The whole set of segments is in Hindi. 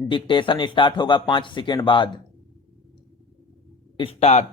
डिक्टेशन स्टार्ट होगा 5 सेकेंड बाद। स्टार्ट।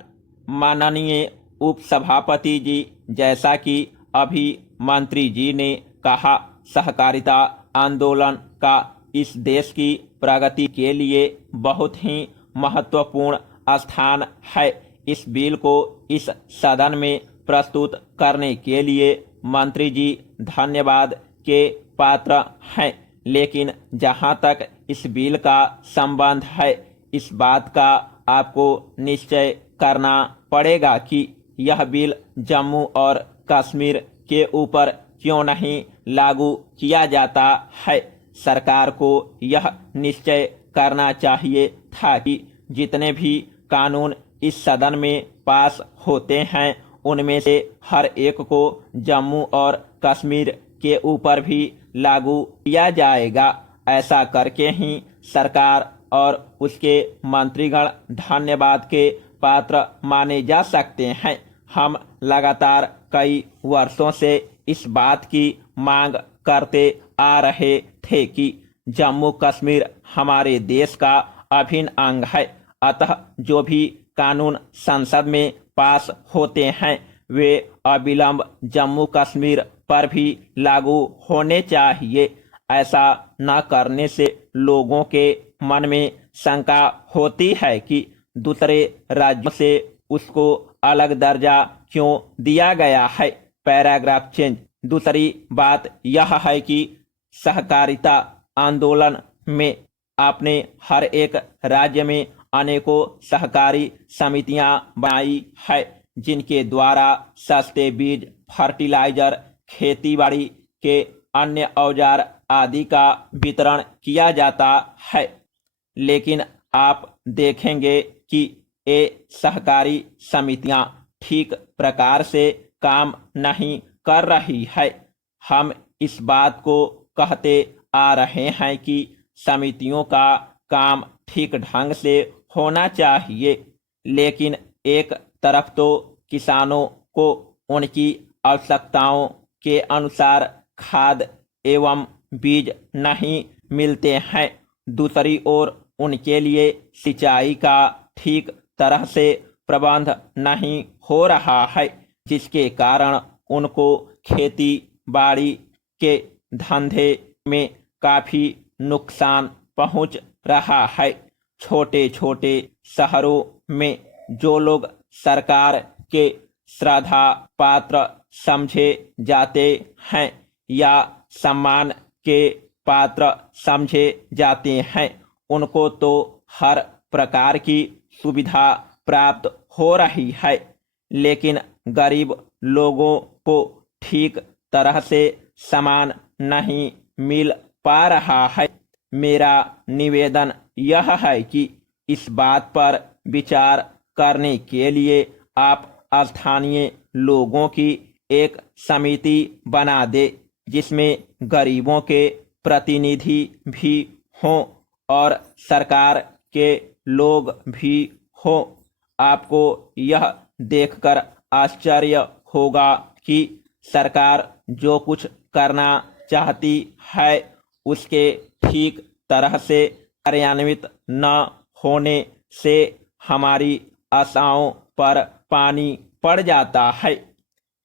माननीय उपसभापति जी, जैसा कि अभी मंत्री जी ने कहा, सहकारिता आंदोलन का इस देश की प्रगति के लिए बहुत ही महत्वपूर्ण स्थान है। इस बिल को इस सदन में प्रस्तुत करने के लिए मंत्री जी धन्यवाद के पात्र हैं। लेकिन जहां तक इस बिल का संबंध है, इस बात का आपको निश्चय करना पड़ेगा कि यह बिल जम्मू और कश्मीर के ऊपर क्यों नहीं लागू किया जाता है। सरकार को यह निश्चय करना चाहिए था कि जितने भी कानून इस सदन में पास होते हैं, उनमें से हर एक को जम्मू और कश्मीर के ऊपर भी लागू किया जाएगा। ऐसा करके ही सरकार और उसके मंत्रीगण धन्यवाद के पात्र माने जा सकते हैं। हम लगातार कई वर्षों से इस बात की मांग करते आ रहे थे कि जम्मू कश्मीर हमारे देश का अभिन्न अंग है। अतः जो भी कानून संसद में पास होते हैं, वे अविलंब जम्मू कश्मीर पर भी लागू होने चाहिए। ऐसा न करने से लोगों के मन में शंका होती है कि दूसरे राज्यों से उसको अलग दर्जा क्यों दिया गया है। Paragraph change. दूसरी बात यह है कि सहकारिता आंदोलन में आपने हर एक राज्य में अनेकों सहकारी समितियां बनाई है, जिनके द्वारा सस्ते बीज, फर्टिलाइजर, खेतीबाड़ी के अन्य औजार आदि का वितरण किया जाता है। लेकिन आप देखेंगे कि ये सहकारी समितियां ठीक प्रकार से काम नहीं कर रही है। हम इस बात को कहते आ रहे हैं कि समितियों का काम ठीक ढंग से होना चाहिए, लेकिन एक तरफ तो किसानों को उनकी आवश्यकताओं के अनुसार खाद एवं बीज नहीं मिलते हैं, दूसरी ओर उनके लिए सिंचाई का ठीक तरह से प्रबंध नहीं हो रहा है, जिसके कारण उनको खेती बाड़ी के धंधे में काफी नुकसान पहुंच रहा है। छोटे छोटे शहरों में जो लोग सरकार के श्रद्धा पात्र समझे जाते हैं या सम्मान के पात्र समझे जाते हैं, उनको तो हर प्रकार की सुविधा प्राप्त हो रही है, लेकिन गरीब लोगों को ठीक तरह से सामान नहीं मिल पा रहा है। मेरा निवेदन यह है कि इस बात पर विचार करने के लिए आप स्थानीय लोगों की एक समिति बना दे, जिसमें गरीबों के प्रतिनिधि भी हों और सरकार के लोग भी हों। आपको यह देखकर आश्चर्य होगा कि सरकार जो कुछ करना चाहती है, उसके ठीक तरह से कार्यान्वित न होने से हमारी आशाओं पर पानी पड़ जाता है।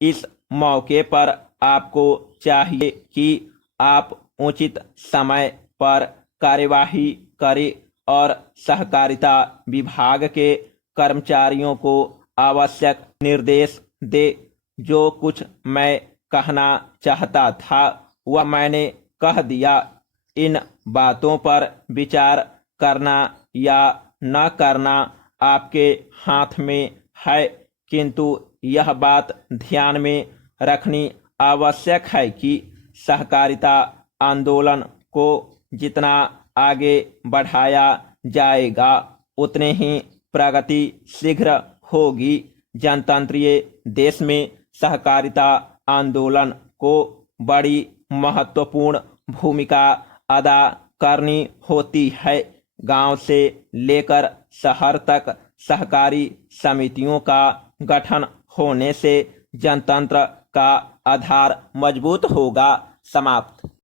इस मौके पर आपको चाहिए कि आप उचित समय पर कार्यवाही करें और सहकारिता विभाग के कर्मचारियों को आवश्यक निर्देश दे। जो कुछ मैं कहना चाहता था वह मैंने कह दिया। इन बातों पर विचार करना या न करना आपके हाथ में है, किंतु यह बात ध्यान में रखनी आवश्यक है कि सहकारिता आंदोलन को जितना आगे बढ़ाया जाएगा, उतने ही प्रगति शीघ्र होगी। जनतंत्रीय देश में सहकारिता आंदोलन को बड़ी महत्वपूर्ण भूमिका अदा करनी होती है। गांव से लेकर शहर तक सहकारी समितियों का गठन होने से जनतंत्र का आधार मजबूत होगा। समाप्त।